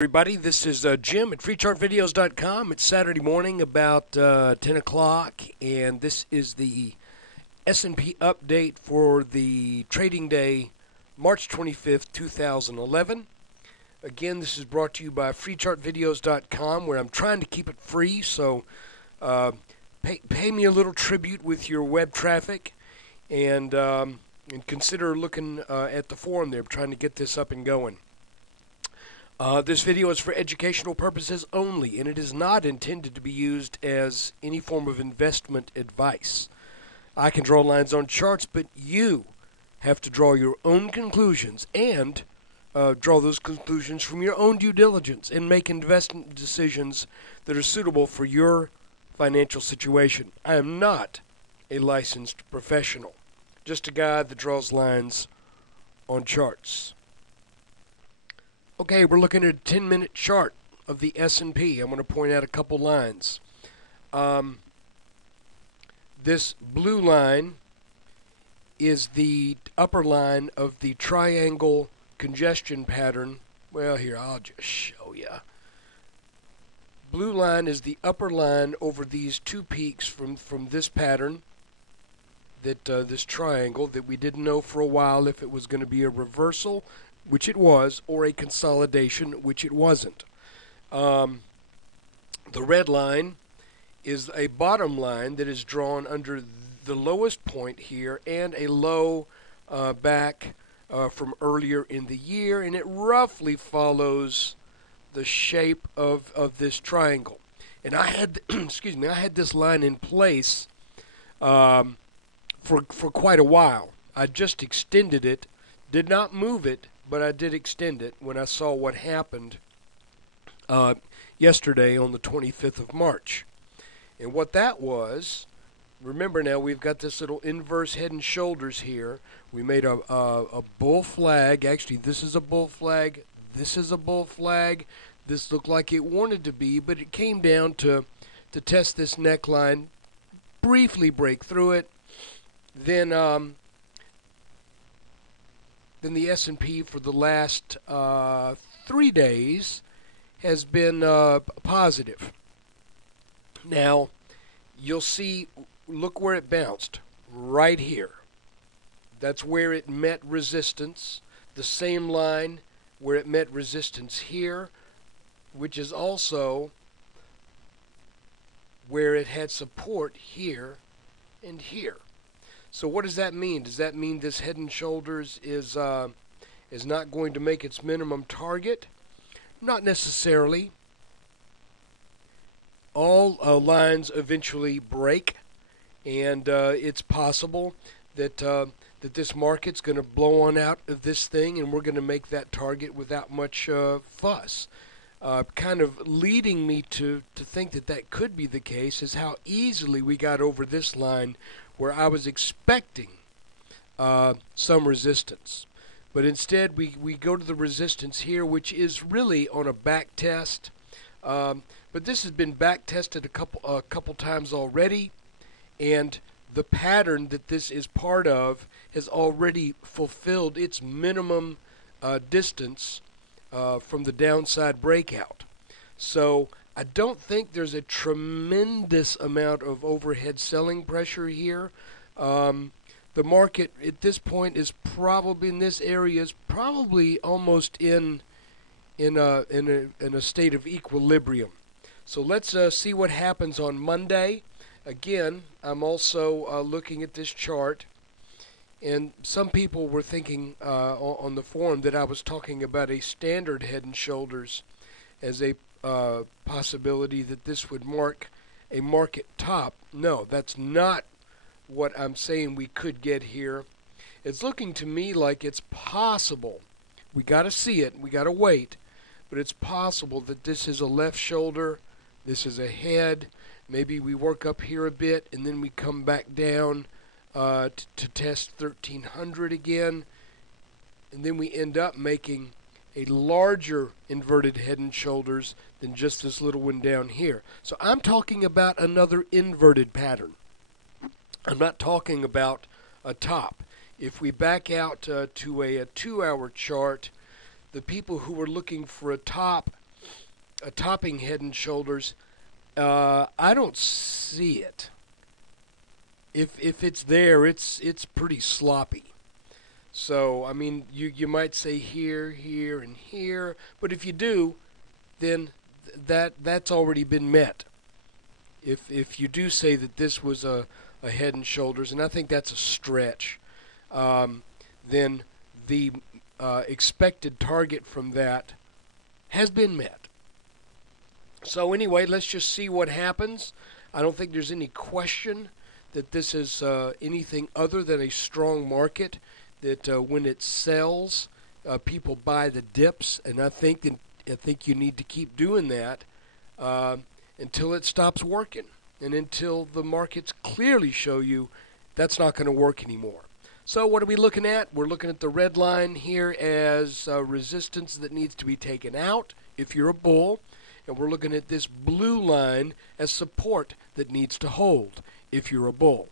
Everybody, this is Jim at FreeChartVideos.com. It's Saturday morning about 10 o'clock, and this is the S&P update for the trading day, March 25th, 2011. Again, this is brought to you by FreeChartVideos.com, where I'm trying to keep it free, so pay me a little tribute with your web traffic, and consider looking at the forum there, trying to get this up and going. This video is for educational purposes only, and it is not intended to be used as any form of investment advice. I can draw lines on charts, but you have to draw your own conclusions and draw those conclusions from your own due diligence and make investment decisions that are suitable for your financial situation. I am not a licensed professional, just a guy that draws lines on charts. Okay, we're looking at a 10-minute chart of the S&P. I'm going to point out a couple lines. This blue line is the upper line of the triangle congestion pattern. Well, here, I'll just show you. Blue line is the upper line over these two peaks from this pattern, that this triangle that we didn't know for a while if it was going to be a reversal, which it was, or a consolidation, which it wasn't. The red line is a bottom line that is drawn under the lowest point here and a low back from earlier in the year, and it roughly follows the shape of this triangle. And I had, excuse me, I had this line in place for quite a while. I just extended it, did not move it, but I did extend it when I saw what happened yesterday on the 25th of March. And what that was, remember now, we've got this little inverse head and shoulders here. We made a bull flag. Actually, this is a bull flag. This is a bull flag. This looked like it wanted to be, but it came down to test this neckline, briefly break through it. Then the S&P for the last 3 days has been positive. Now, you'll see, look where it bounced, right here. That's where it met resistance, the same line where it met resistance here, which is also where it had support here and here. So what does that mean? Does that mean this head and shoulders is not going to make its minimum target? Not necessarily. All lines eventually break, and it's possible that that this market's going to blow on out of this thing, and we're going to make that target without much fuss. Kind of leading me to think that that could be the case is how easily we got over this line, where I was expecting some resistance. But instead, we go to the resistance here, which is really on a back test. But this has been back tested a couple times already, and the pattern that this is part of has already fulfilled its minimum distance from the downside breakout. So I don't think there's a tremendous amount of overhead selling pressure here. The market at this point is probably in this area is probably almost in a state of equilibrium. So let's see what happens on Monday. Again, I'm also looking at this chart, and some people were thinking on the forum that I was talking about a standard head and shoulders as a possibility that this would mark a market top. No, that's not what I'm saying we could get here. It's looking to me like it's possible. We got to see it. We got to wait. But it's possible that this is a left shoulder. This is a head. Maybe we work up here a bit, and then we come back down to test 1300 again. And then we end up making a larger inverted head and shoulders than just this little one down here. So I'm talking about another inverted pattern. I'm not talking about a top. If we back out to a 2-hour chart, the people who were looking for a top topping Head and Shoulders. I don't see it. If it's there, it's pretty sloppy. So I mean, you might say here, here, and here, but if you do, then that's already been met. If you do say that this was a Head and Shoulders, and I think that's a stretch, then the expected target from that has been met. So anyway, let's just see what happens. I don't think there's any question that this is anything other than a strong market, that when it sells, people buy the dips, and I think you need to keep doing that until it stops working, and until the markets clearly show you that's not going to work anymore. So what are we looking at? We're looking at the red line here as resistance that needs to be taken out if you're a bull, and we're looking at this blue line as support that needs to hold if you're a bull.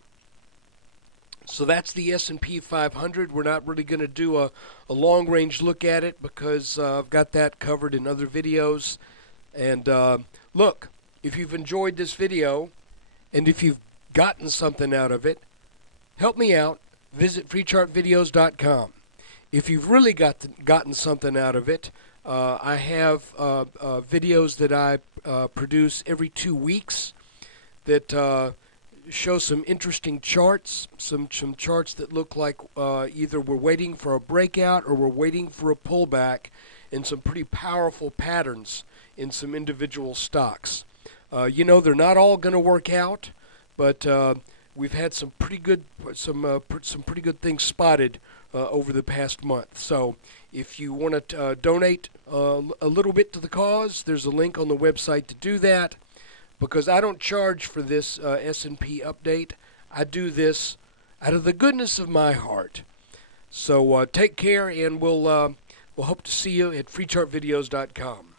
So that's the S&P 500. We're not really going to do a long-range look at it because I've got that covered in other videos. And look, if you've enjoyed this video and if you've gotten something out of it, help me out. Visit freechartvideos.com. If you've really gotten something out of it, I have videos that I produce every 2 weeks that show some interesting charts, some charts that look like either we're waiting for a breakout or we're waiting for a pullback, and some pretty powerful patterns in some individual stocks. They're not all going to work out, but we've had some pretty good things spotted over the past month. So if you want to donate a little bit to the cause, there's a link on the website to do that. Because I don't charge for this S&P update. I do this out of the goodness of my heart. So take care, and we'll hope to see you at freechartvideos.com.